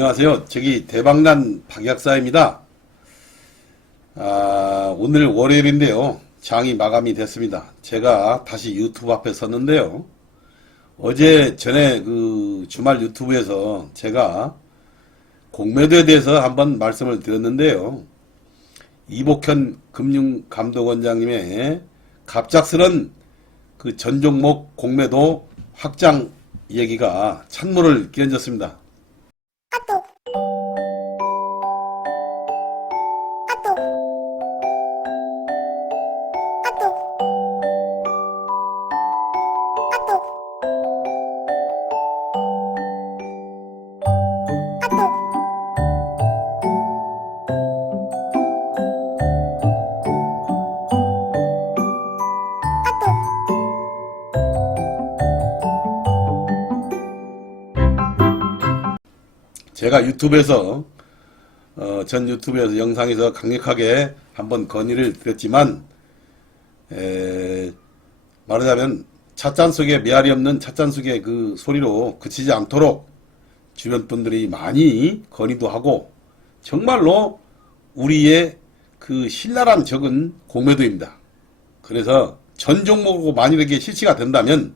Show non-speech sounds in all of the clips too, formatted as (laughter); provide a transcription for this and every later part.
안녕하세요. 저기 대박난 박약사입니다. 아, 오늘 월요일인데요. 장이 마감이 됐습니다. 제가 다시 유튜브 앞에 섰는데요. 어제 전에 그 주말 유튜브에서 제가 공매도에 대해서 한번 말씀을 드렸는데요. 이복현 금융감독원장님의 갑작스런 그 전종목 공매도 확장 얘기가 찬물을 끼얹었습니다. 유튜브에서 어, 전 유튜브에서 영상에서 강력하게 한번 건의를 드렸지만 에, 말하자면 찻잔 속에 메아리 없는 찻잔 속의 그 소리로 그치지 않도록 주변 분들이 많이 건의도 하고 정말로 우리의 그 신랄한 적은 공매도입니다. 그래서 전 종목으로 만일에 실시가 된다면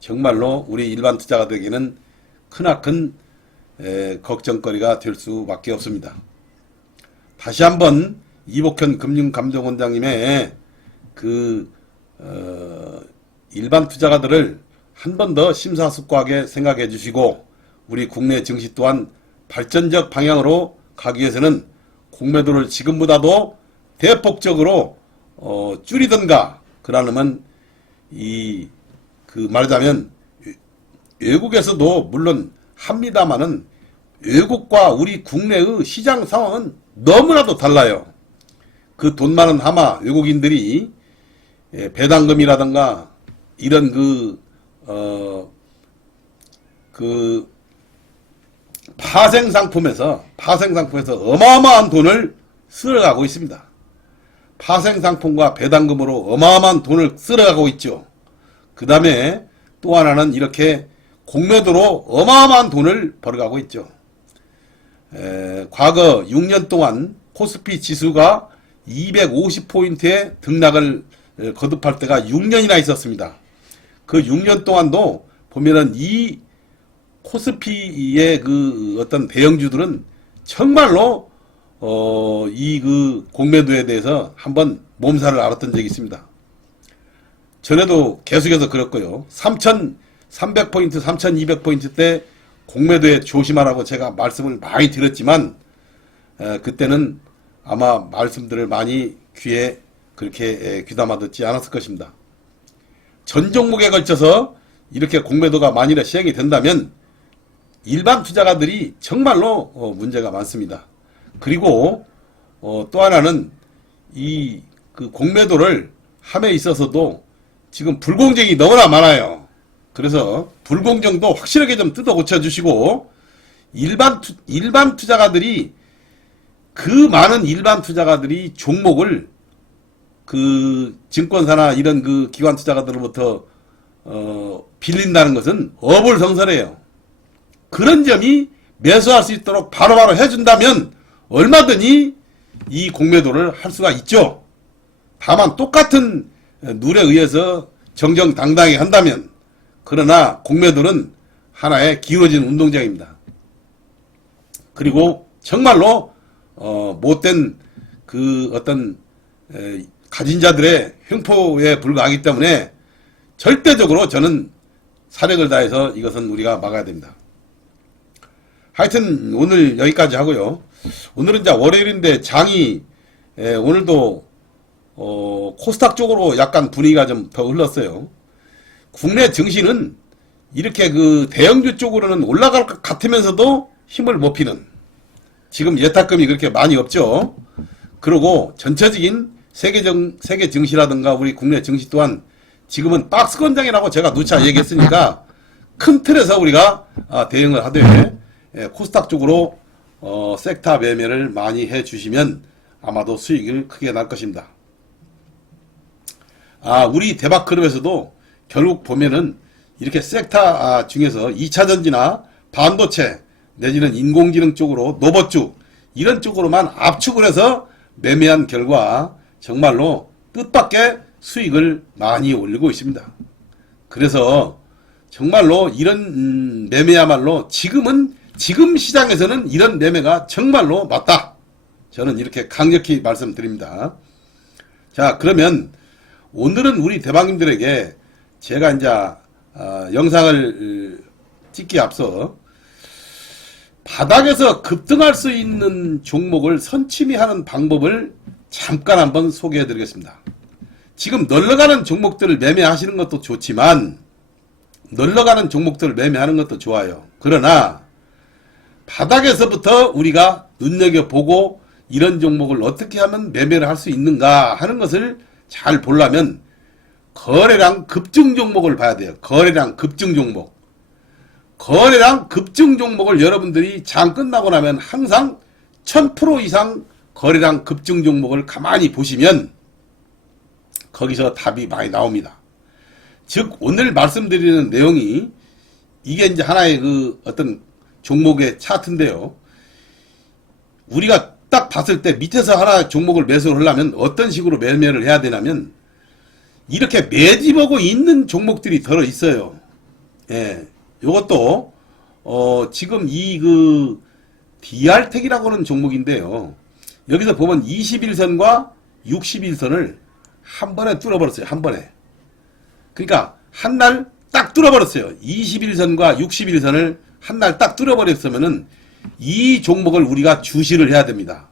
정말로 우리 일반 투자가들에게는 크나큰 에, 걱정거리가 될 수밖에 없습니다. 다시 한번 이복현 금융감독원장님의 그 어, 일반 투자가들을 한 번 더 심사숙고하게 생각해 주시고 우리 국내 증시 또한 발전적 방향으로 가기 위해서는 공매도를 지금보다도 대폭적으로 어, 줄이든가 그러려면 이 그 말하자면 외국에서도 물론 합니다마는 외국과 우리 국내의 시장 상황은 너무나도 달라요. 그 돈 많은 하마 외국인들이 예, 배당금이라든가 이런 그, 어, 그, 파생상품에서, 파생상품에서 어마어마한 돈을 쓸어가고 있습니다. 파생상품과 배당금으로 어마어마한 돈을 쓸어가고 있죠. 그 다음에 또 하나는 이렇게 공매도로 어마어마한 돈을 벌어가고 있죠. 에, 과거 6년 동안 코스피 지수가 250포인트의 등락을 에, 거듭할 때가 6년이나 있었습니다. 그 6년 동안도 보면은 이 코스피의 그 어떤 대형주들은 정말로 어, 이 그 공매도에 대해서 한번 몸살을 앓았던 적이 있습니다. 전에도 계속해서 그랬고요. 3,300포인트, 3,200포인트 때 공매도에 조심하라고 제가 말씀을 많이 드렸지만 에, 그때는 아마 말씀들을 많이 귀에 그렇게 에, 귀담아 듣지 않았을 것입니다. 전 종목에 걸쳐서 이렇게 공매도가 만일에 시행이 된다면 일반 투자가들이 정말로 어, 문제가 많습니다. 그리고 어, 또 하나는 이그 공매도를 함에 있어서도 지금 불공정이 너무나 많아요. 그래서 불공정도 확실하게 좀 뜯어 고쳐 주시고 일반 투, 일반 투자가들이 그 많은 일반 투자가들이 종목을 그 증권사나 이런 그 기관 투자가들로부터 어 빌린다는 것은 어불성설해요. 그런 점이 매수할 수 있도록 바로 바로 해준다면 얼마든지 이 공매도를 할 수가 있죠. 다만 똑같은 룰에 의해서 정정당당히 한다면 그러나 공매도는 하나의 기울어진 운동장입니다. 그리고 정말로 어, 못된 그 어떤 에, 가진 자들의 횡포에 불과하기 때문에 절대적으로 저는 사력을 다해서 이것은 우리가 막아야 됩니다. 하여튼 오늘 여기까지 하고요. 오늘은 이제 월요일인데 장이 에, 오늘도 어, 코스닥 쪽으로 약간 분위기가 좀 더 흘렀어요. 국내 증시는 이렇게 그 대형주 쪽으로는 올라갈 것 같으면서도 힘을 못 피는 지금 예탁금이 그렇게 많이 없죠. 그리고 전체적인 세계 정, 세계 증시라든가 우리 국내 증시 또한 지금은 박스 권장이라고 제가 누차 얘기했으니까 큰 틀에서 우리가 아, 대응을 하되 예, 코스닥 쪽으로 어, 섹터 매매를 많이 해 주시면 아마도 수익을 크게 날 것입니다. 아, 우리 대박 클럽에서도 결국 보면은 이렇게 섹터 아, 중에서 2차 전지나 반도체 내지는 인공지능 쪽으로 노버주 이런 쪽으로만 압축을 해서 매매한 결과 정말로 뜻밖의 수익을 많이 올리고 있습니다. 그래서 정말로 이런 음, 매매야말로 지금은 지금 시장에서는 이런 매매가 정말로 맞다. 저는 이렇게 강력히 말씀드립니다. 자 그러면 오늘은 우리 대방님들에게 제가 이제 어, 영상을 찍기 앞서 바닥에서 급등할 수 있는 종목을 선취미하는 방법을 잠깐 한번 소개해 드리겠습니다. 지금 널러가는 종목들을 매매하시는 것도 좋지만 널러가는 종목들을 매매하는 것도 좋아요. 그러나 바닥에서부터 우리가 눈여겨보고 이런 종목을 어떻게 하면 매매를 할 수 있는가 하는 것을 잘 보려면 거래량 급증 종목을 봐야 돼요. 거래량 급증 종목. 거래량 급증 종목을 여러분들이 장 끝나고 나면 항상 1000% 이상 거래량 급증 종목을 가만히 보시면 거기서 답이 많이 나옵니다. 즉 오늘 말씀드리는 내용이 이게 이제 하나의 그 어떤 종목의 차트인데요. 우리가 딱 봤을 때 밑에서 하나 종목을 매수를 하려면 어떤 식으로 매매를 해야 되냐면 이렇게 매집하고 있는 종목들이 들어 있어요. 예. 요것도 어 지금 이 그 DR텍이라고 하는 종목인데요. 여기서 보면 21선과 61선을 한 번에 뚫어버렸어요. 한 번에. 그러니까 한 날 딱 뚫어버렸어요. 21선과 61선을 한 날 딱 뚫어버렸으면은 이 종목을 우리가 주시를 해야 됩니다.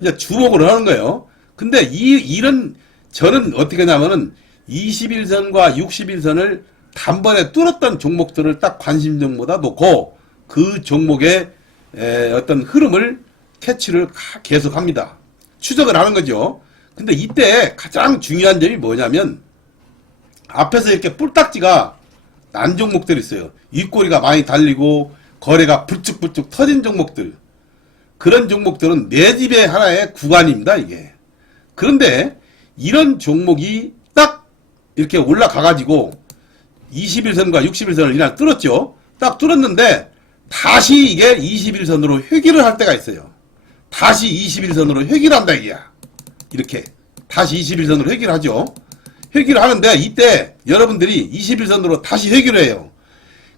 이제 주목을 하는 거예요. 근데 이 이런 저는 어떻게 하냐면은 21선과 61선을 단번에 뚫었던 종목들을 딱 관심 종목보다 놓고 그 종목의 에, 어떤 흐름을 캐치를 가- 계속 합니다. 추적을 하는 거죠. 근데 이때 가장 중요한 점이 뭐냐면 앞에서 이렇게 뿔딱지가 난 종목들이 있어요. 윗꼬리가 많이 달리고 거래가 불쭉불쭉 터진 종목들. 그런 종목들은 내 집의 하나의 구간입니다, 이게. 그런데 이런 종목이 딱 이렇게 올라가가지고 21선과 61선을 이날 뚫었죠. 딱 뚫었는데 다시 이게 21선으로 회귀를 할 때가 있어요. 다시 21선으로 회귀를 한다 이게야. 이렇게 다시 21선으로 회귀를 하죠. 회귀를 하는데 이때 여러분들이 21선으로 다시 회귀를 해요.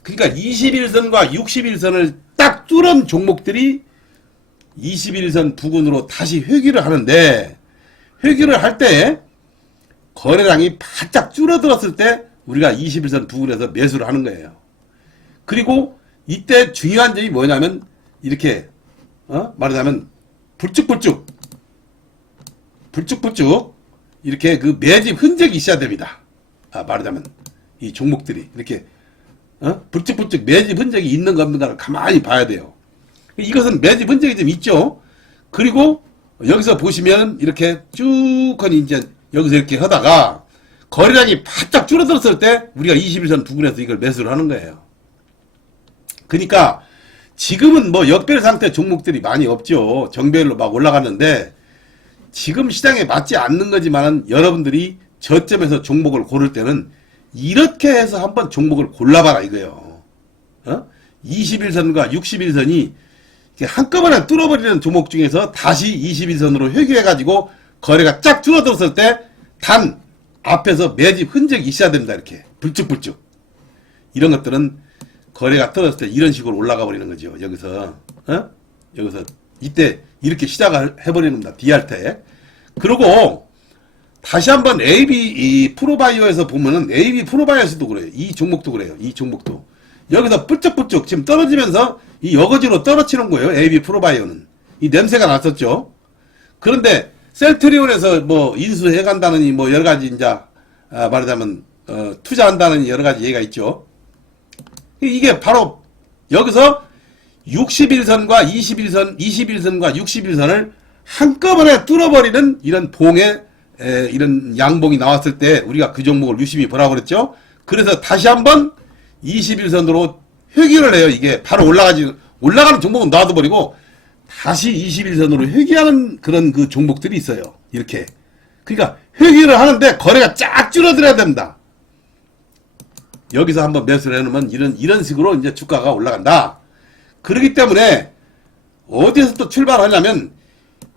그러니까 21선과 61선을 딱 뚫은 종목들이 21선 부근으로 다시 회귀를 하는데 회귀를 할 때 거래량이 바짝 줄어들었을 때 우리가 21선 부근에서 매수를 하는 거예요. 그리고 이때 중요한 점이 뭐냐면 이렇게 어? 말하자면 불쭉불쭉 불쭉불쭉 이렇게 그 매집 흔적이 있어야 됩니다. 아, 말하자면 이 종목들이 이렇게 어? 불쭉불쭉 매집 흔적이 있는 가 없는가를 가만히 봐야 돼요. 이것은 매집 흔적이 좀 있죠. 그리고 여기서 보시면 이렇게 쭉 하니 이제 여기서 이렇게 하다가 거래량이 바짝 줄어들었을 때 우리가 21선 부근에서 이걸 매수를 하는 거예요. 그러니까 지금은 뭐 역별 상태 종목들이 많이 없죠. 정배율로 막 올라갔는데 지금 시장에 맞지 않는 거지만은 여러분들이 저점에서 종목을 고를 때는 이렇게 해서 한번 종목을 골라봐라 이거예요. 어? 21선과 61선이 한꺼번에 뚫어버리는 종목 중에서 다시 21선으로 회귀해가지고 거래가 쫙 줄어들었을 때 단 앞에서 매집 흔적이 있어야 됩니다. 이렇게 불쭉불쭉 이런 것들은 거래가 떨어졌을 때 이런 식으로 올라가 버리는 거죠. 여기서 어? 여기서 이때 이렇게 시작을 해버리는 겁니다. DR텍 그리고 다시 한번 AB 이 프로바이오에서 보면은 AB 프로바이오에서도 그래요. 이 종목도 그래요. 이 종목도 여기서 뿔쩍뿔쩍 지금 떨어지면서 이 여거지로 떨어지는 거예요. AB 프로바이오는 이 냄새가 났었죠. 그런데 셀트리온에서 뭐 인수해 간다느니 뭐 여러 가지 이제 아, 말하자면 어, 투자한다는 여러 가지 얘기가 있죠. 이게 바로 여기서 61선과 21선, 21선과 61선을 한꺼번에 뚫어버리는 이런 봉의 에, 이런 양봉이 나왔을 때 우리가 그 종목을 유심히 보라 그랬죠. 그래서 다시 한번 21선으로 회귀를 해요. 이게 바로 올라가지 올라가는 종목은 놔둬버리고 다시 21선으로 회귀하는 그런 그 종목들이 있어요. 이렇게. 그러니까 회귀를 하는데 거래가 쫙 줄어들어야 됩니다. 여기서 한번 매수를 해놓으면 이런 이런 식으로 이제 주가가 올라간다. 그렇기 때문에 어디에서 또 출발하냐면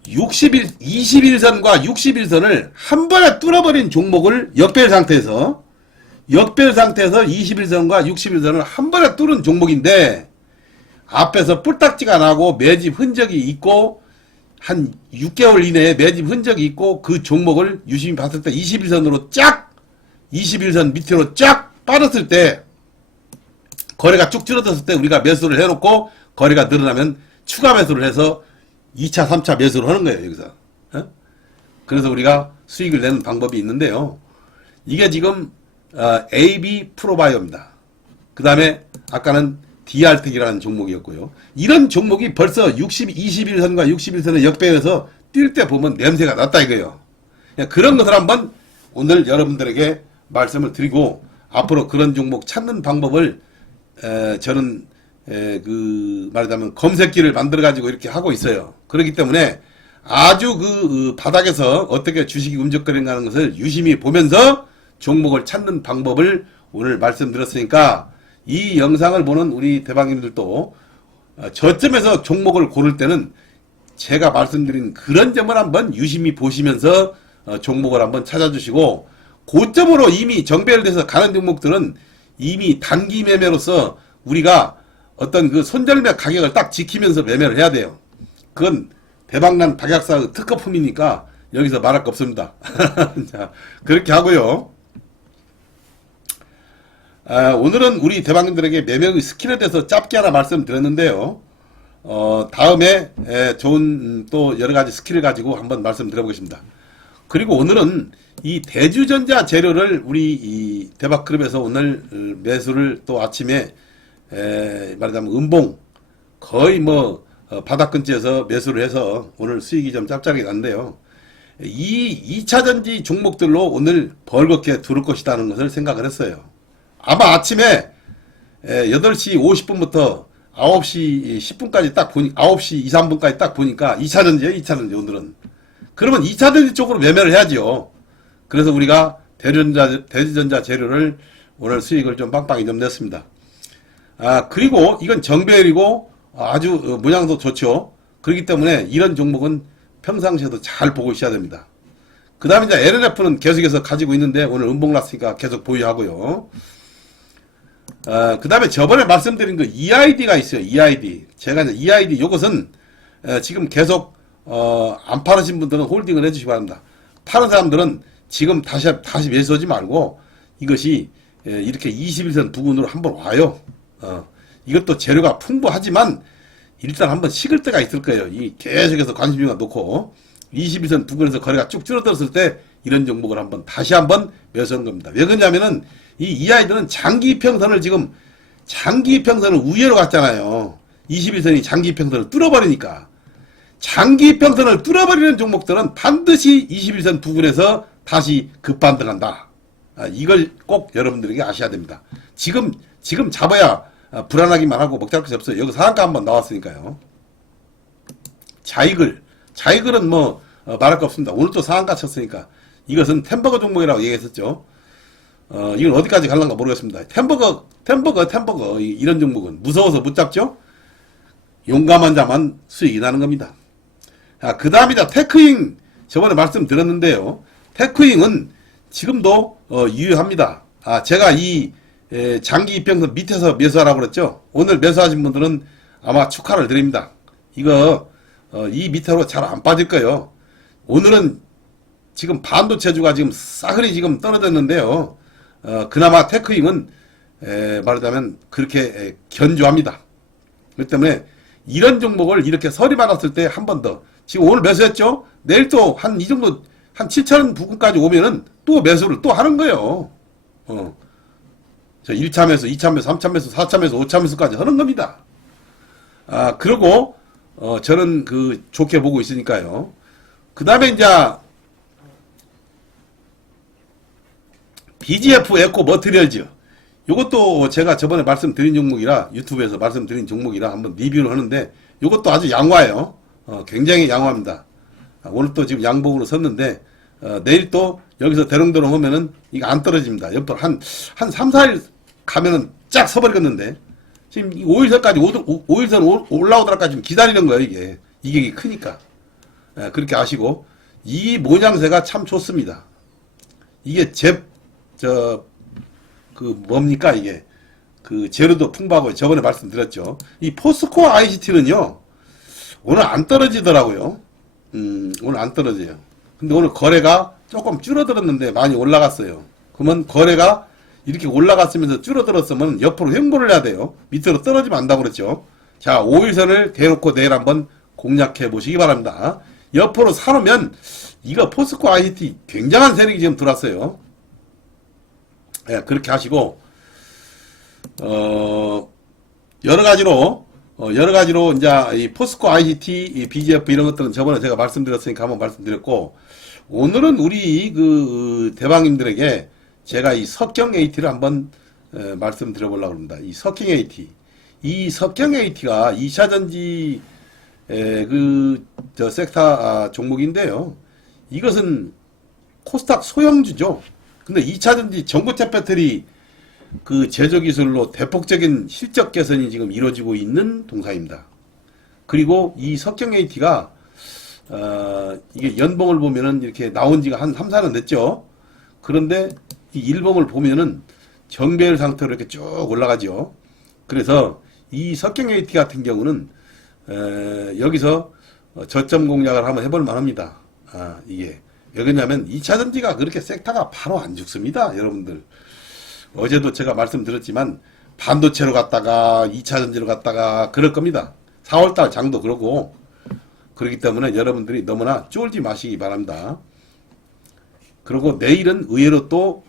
61, 21선과 61선을 한 번에 뚫어버린 종목을 역별 상태에서 역별 상태에서 21선과 61선을 한 번에 뚫은 종목인데 앞에서 뿔딱지가 나고 매집 흔적이 있고 한 6개월 이내에 매집 흔적이 있고 그 종목을 유심히 봤을 때 21선으로 쫙 21선 밑으로 쫙 빠졌을 때 거래가 쭉 줄어들었을 때 우리가 매수를 해놓고 거래가 늘어나면 추가 매수를 해서 2차, 3차 매수를 하는 거예요, 여기서. 어? 그래서 우리가 수익을 내는 방법이 있는데요. 이게 지금 어, AB 프로바이오입니다. 그 다음에 아까는 DR텍이라는 종목이었고요. 이런 종목이 벌써 60, 21선과 61선의 역배에서 뛸 때 보면 냄새가 났다 이거예요. 그런 것을 한번 오늘 여러분들에게 말씀을 드리고 앞으로 그런 종목 찾는 방법을 에, 저는 에, 그 말하자면 검색기를 만들어 가지고 이렇게 하고 있어요. 그렇기 때문에 아주 그, 그 바닥에서 어떻게 주식이 움직거리는가 하는 것을 유심히 보면서 종목을 찾는 방법을 오늘 말씀드렸으니까 이 영상을 보는 우리 대방님들도 어, 저점에서 종목을 고를 때는 제가 말씀드린 그런 점을 한번 유심히 보시면서 어, 종목을 한번 찾아주시고 고점으로 이미 정배열돼서 가는 종목들은 이미 단기 매매로서 우리가 어떤 그 손절매 가격을 딱 지키면서 매매를 해야 돼요. 그건 대박난 박약사 특허품이니까 여기서 말할 거 없습니다. (laughs) 자, 그렇게 하고요. 아, 오늘은 우리 대방님들에게 매매의 스킬에 대해서 짧게 하나 말씀드렸는데요. 어, 다음에 에, 좋은 음, 또 여러 가지 스킬을 가지고 한번 말씀드려보겠습니다. 그리고 오늘은 이 대주전자 재료를 우리 이 대박그룹에서 오늘 어, 매수를 또 아침에 에, 말하자면 음봉 거의 뭐 어, 바닥 근처에서 매수를 해서 오늘 수익이 좀 짭짤하게 났는데요. 이 2차전지 종목들로 오늘 벌겋게 두를 것이라는 것을 생각을 했어요. 아마 아침에 에, 8시 50분부터 9시 10분까지 딱 보니 9시 2, 3분까지 딱 보니까 2차전지예요, 2차전지 오늘은. 그러면 2차전지 쪽으로 매매를 해야지요. 그래서 우리가 대전자 대전자 재료를 오늘 수익을 좀 빵빵히 좀 냈습니다. 아, 그리고 이건 정배열이고 아주 어, 모양도 좋죠. 그렇기 때문에 이런 종목은 평상시에도 잘 보고 있어야 됩니다. 그 다음에 이제 LNF는 계속해서 가지고 있는데 오늘 음봉 났으니까 계속 보유하고요. 어, 그 다음에 저번에 말씀드린 그 EID가 있어요. EID. 제가 이제 EID 이것은 어, 지금 계속 어, 안 팔으신 분들은 홀딩을 해주시기 바랍니다. 파는 사람들은 지금 다시 다시 매수하지 말고 이것이 예, 이렇게 21선 부근으로 한번 와요. 어, 이것도 재료가 풍부하지만 일단 한번 식을 때가 있을 거예요. 이 계속해서 관심주가 놓고 21선 부근에서 거래가 쭉 줄어들었을 때 이런 종목을 한번 다시 한번 매수한 겁니다. 왜 그러냐면은 이, 이 아이들은 장기 평선을 지금 장기 평선을 우회로 갔잖아요. 21선이 장기 평선을 뚫어버리니까. 장기 평선을 뚫어버리는 종목들은 반드시 21선 부근에서 다시 급반등한다. 아, 이걸 꼭 여러분들에게 아셔야 됩니다. 지금 지금 잡아야 아, 불안하기만 하고 먹잘 것이 없어요. 여기 상한가 한번 나왔으니까요. 자이글 자이글은 뭐 어, 말할 거 없습니다. 오늘 또 상한가 쳤으니까 이것은 템버거 종목이라고 얘기했었죠. 어, 이건 어디까지 갈란가 모르겠습니다. 템버거, 템버거, 이- 이런 종목은 무서워서 못 잡죠? 용감한 자만 수익이 나는 겁니다. 아, 그 다음이다. 테크잉. 저번에 말씀드렸는데요. 테크잉은 지금도, 어, 유효합니다. 아, 제가 이, 에, 장기 입병선 밑에서 매수하라고 그랬죠? 오늘 매수하신 분들은 아마 축하를 드립니다. 이거, 어, 이 밑으로 잘 안 빠질 거예요. 오늘은 지금 반도체주가 지금 싸그리 지금 떨어졌는데요. 어, 그나마 테크잉은 에, 말하자면 그렇게 에, 견조합니다. 그렇기 때문에 이런 종목을 이렇게 설이 많았을 때 한 번 더. 지금 오늘 매수했죠? 내일 또 한 이 정도 한 7천원 부근까지 오면은 또 매수를 또 하는 거예요. 어. 저 1차 매수, 2차 매수, 3차 매수, 4차 매수, 5차 매수까지 하는 겁니다. 아, 그러고 어, 저는 그 좋게 보고 있으니까요. 그 다음에 이제 BGF 에코 머티리얼즈 요것도 제가 저번에 말씀드린 종목이라 유튜브에서 말씀드린 종목이라 한번 리뷰를 하는데 요것도 아주 양호해요. 어, 굉장히 양호합니다. 아, 오늘 또 지금 양봉으로 섰는데 어, 내일 또 여기서 대롱대롱 하면은 이거 안 떨어집니다. 옆으로 한, 한 3, 4일 가면은 쫙 서버리겠는데 지금 5일선까지 5일선 올라오더라까지 지금 기다리는 거예요 이게 이게 크니까 예, 그렇게 아시고 이 모양새가 참 좋습니다. 이게 잽 저 그 뭡니까 이게 그 재료도 풍부하고 저번에 말씀드렸죠. 이 포스코 ICT는요 오늘 안 떨어지더라고요. 음 오늘 안 떨어져요. 근데 오늘 거래가 조금 줄어들었는데 많이 올라갔어요. 그러면 거래가 이렇게 올라갔으면서 줄어들었으면 옆으로 횡보를 해야 돼요. 밑으로 떨어지면 안다고 그랬죠. 자, 5일선을 대놓고 내일 한번 공략해 보시기 바랍니다. 옆으로 사놓으면 이거 포스코 ICT 굉장한 세력이 지금 들어왔어요. 예, 그렇게 하시고 어 여러 가지로 어, 여러 가지로 이제 이 포스코 ICT, 이 BGF 이런 것들은 저번에 제가 말씀드렸으니까 한번 말씀드렸고 오늘은 우리 그 대방님들에게 제가 이 석경 AT를 한번 에, 말씀드려 보려고 합니다. 이 석경 AT, 이 석경 AT가 2차 전지 그저 섹터 아, 종목인데요. 이것은 코스닥 소형주죠. 근데 2차 전지 전고체 배터리 그 제조 기술로 대폭적인 실적 개선이 지금 이루어지고 있는 동사입니다. 그리고 이 석경 AT가 어, 이게 연봉을 보면은 이렇게 나온 지가 한 3, 4년 됐죠. 그런데 이 일봉을 보면은 정배열 상태로 이렇게 쭉 올라가죠. 그래서 이 석경 AT 같은 경우는 에, 여기서 어, 저점 공략을 한번 해볼 만합니다. 아, 이게 왜 그러냐면 2차 전지가 그렇게 섹터가 바로 안 죽습니다. 여러분들. 어제도 제가 말씀드렸지만 반도체로 갔다가 2차 전지로 갔다가 그럴 겁니다. 4월달 장도 그러고 그렇기 때문에 여러분들이 너무나 쫄지 마시기 바랍니다. 그리고 내일은 의외로 또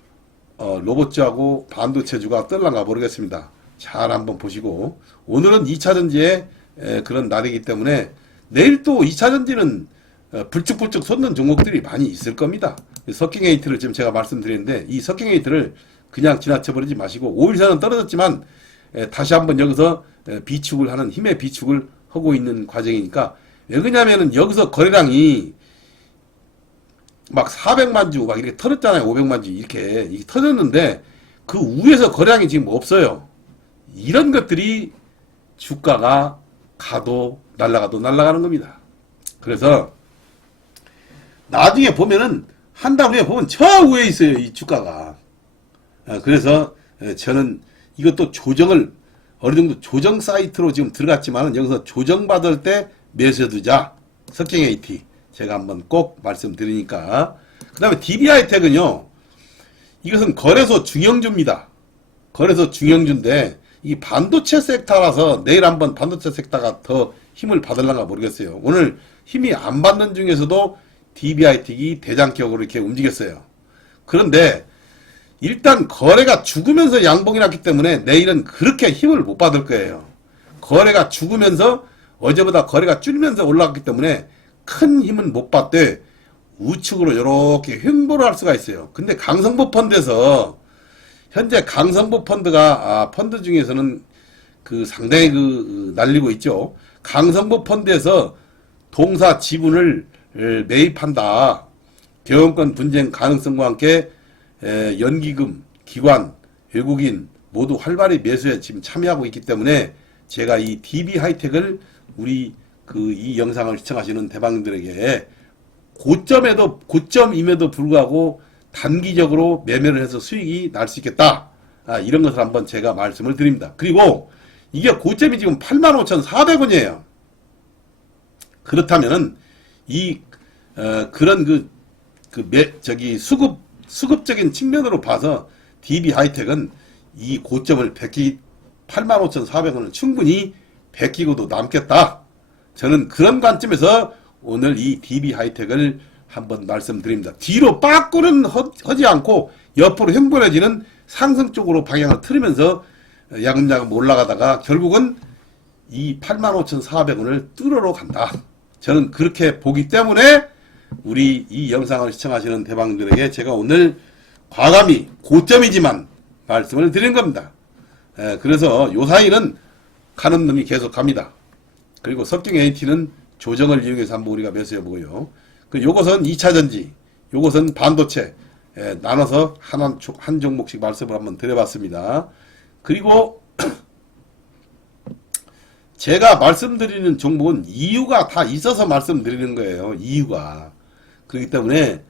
어, 로봇주하고 반도체주가 떨랑가 모르겠습니다. 잘 한번 보시고 오늘은 2차 전지의 에, 그런 날이기 때문에 내일 또 2차 전지는 어, 불쭉불쭉 솟는 종목들이 많이 있을 겁니다. 석king 에이트를 지금 제가 말씀드리는데 이 석king 에이트를 그냥 지나쳐버리지 마시고 5일선은 떨어졌지만 에, 다시 한번 여기서 에, 비축을 하는 힘의 비축을 하고 있는 과정이니까 왜 그러냐면은 여기서 거래량이 막 400만 주 막 이렇게 터졌잖아요. 500만 주 이렇게 이게 터졌는데 그 위에서 거래량이 지금 없어요. 이런 것들이 주가가 가도 날라가도 날라가는 겁니다. 그래서 나중에 보면은 한 달 후에 보면 저 위에 있어요. 이 주가가. 아, 그래서 에, 저는 이것도 조정을 어느 정도 조정 사이트로 지금 들어갔지만은 여기서 조정받을 때 매수해두자. 석경 AT. 제가 한번 꼭 말씀드리니까. 그 다음에 DB하이텍은요. 이것은 거래소 중형주입니다. 거래소 중형주인데 이 반도체 섹터라서 내일 한번 반도체 섹터가 더 힘을 받을랑가 모르겠어요. 오늘 힘이 안 받는 중에서도 DB하이텍이 대장격으로 이렇게 움직였어요. 그런데 일단 거래가 죽으면서 양봉이 났기 때문에 내일은 그렇게 힘을 못 받을 거예요. 거래가 죽으면서 어제보다 거래가 줄면서 올라갔기 때문에 큰 힘은 못 받되 우측으로 이렇게 횡보를 할 수가 있어요. 근데 강성보 펀드에서 현재 강성보 펀드가 아, 펀드 중에서는 그 상당히 그 날리고 있죠. 강성보 펀드에서 동사 지분을 에, 매입한다. 경영권 분쟁 가능성과 함께 에, 연기금, 기관, 외국인 모두 활발히 매수에 지금 참여하고 있기 때문에 제가 이 DB 하이텍을 우리 그 이 영상을 시청하시는 대방들에게 고점에도 고점임에도 불구하고 단기적으로 매매를 해서 수익이 날 수 있겠다. 아, 이런 것을 한번 제가 말씀을 드립니다. 그리고 이게 고점이 지금 85,400원이에요. 그렇다면은 이 어, 그런 그, 그 매, 저기 수급 수급적인 측면으로 봐서 DB 하이텍은 이 고점을 베끼 85,400원은 충분히 베끼고도 남겠다. 저는 그런 관점에서 오늘 이 DB 하이텍을 한번 말씀드립니다. 뒤로 빠꾸는 허, 지 않고 옆으로 횡보해지는 상승 쪽으로 방향을 틀으면서 야금야금 올라가다가 결국은 이 85,400원을 뚫으러 간다. 저는 그렇게 보기 때문에 우리 이 영상을 시청하시는 대방들에게 제가 오늘 과감히 고점이지만 말씀을 드린 겁니다. 에, 그래서 요 사이는 가는 놈이 계속 갑니다. 그리고 석경 AT는 조정을 이용해서 한번 우리가 매수해 보고요. 그 요것은 2차 전지, 요것은 반도체 에, 나눠서 한, 한, 한 종목씩 말씀을 한번 드려봤습니다. 그리고 제가 말씀드리는 종목은 이유가 다 있어서 말씀드리는 거예요. 이유가. 그렇기 때문에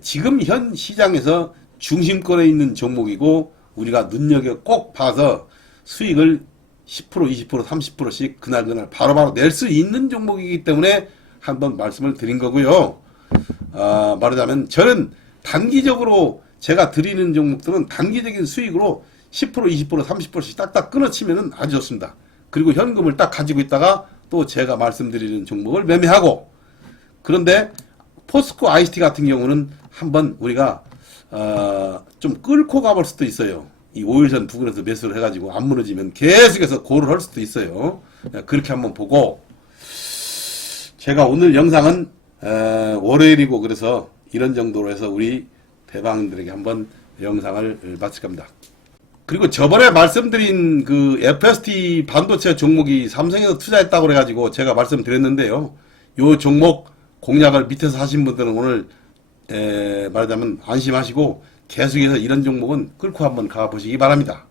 지금 현 시장에서 중심권에 있는 종목이고 우리가 눈여겨 꼭 봐서 수익을 10% 20% 30%씩 그날그날 바로바로 낼 수 있는 종목이기 때문에 한번 말씀을 드린 거고요. 아, 말하자면 저는 단기적으로 제가 드리는 종목들은 단기적인 수익으로 10% 20% 30%씩 딱딱 끊어치면은 아주 좋습니다. 그리고 현금을 딱 가지고 있다가 또 제가 말씀드리는 종목을 매매하고 그런데 포스코 ICT 같은 경우는 한번 우리가 어, 좀 끌고 가볼 수도 있어요. 이 5일선 부근에서 매수를 해가지고 안 무너지면 계속해서 고를 할 수도 있어요. 예, 그렇게 한번 보고 제가 오늘 영상은 에, 월요일이고 그래서 이런 정도로 해서 우리 대방들에게 한번 영상을 마칠 겁니다. 그리고 저번에 말씀드린 그 FST 반도체 종목이 삼성에서 투자했다고 그래가지고 제가 말씀드렸는데요. 요 종목 공략을 밑에서 하신 분들은 오늘 에, 말하자면 안심하시고 계속해서 이런 종목은 끌고 한번 가보시기 바랍니다.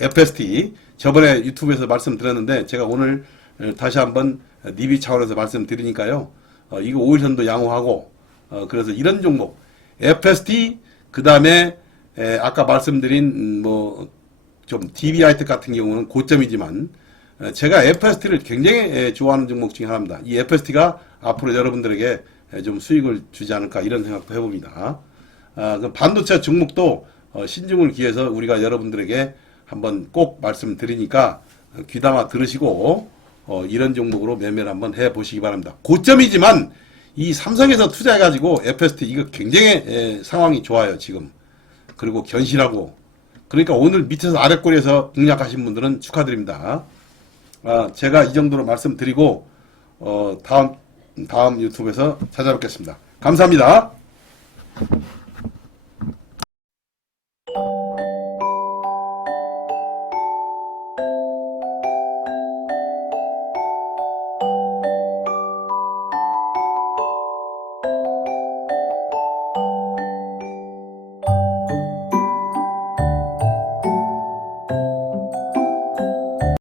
FST 저번에 유튜브에서 말씀드렸는데 제가 오늘 에, 다시 한번 니비 차원에서 말씀드리니까요. 어, 이거 5일선도 양호하고 어, 그래서 이런 종목 FST 그 다음에 아까 말씀드린 음, 뭐좀 텍 같은 경우는 고점이지만 에, 제가 FST를 굉장히 에, 좋아하는 종목 중에 하나입니다. 이 FST가 앞으로 여러분들에게 에, 좀 수익을 주지 않을까 이런 생각도 해봅니다. 아, 그 반도체 종목도 어, 신중을 기해서 우리가 여러분들에게 한번 꼭 말씀드리니까 어, 귀담아 들으시고 어, 이런 종목으로 매매를 한번 해 보시기 바랍니다. 고점이지만 이 삼성에서 투자해가지고 FST 이거 굉장히 에, 상황이 좋아요 지금 그리고 견실하고 그러니까 오늘 밑에서 아랫골에서 공략하신 분들은 축하드립니다. 아, 제가 이 정도로 말씀드리고 어, 다음 다음 유튜브에서 찾아뵙겠습니다. 감사합니다.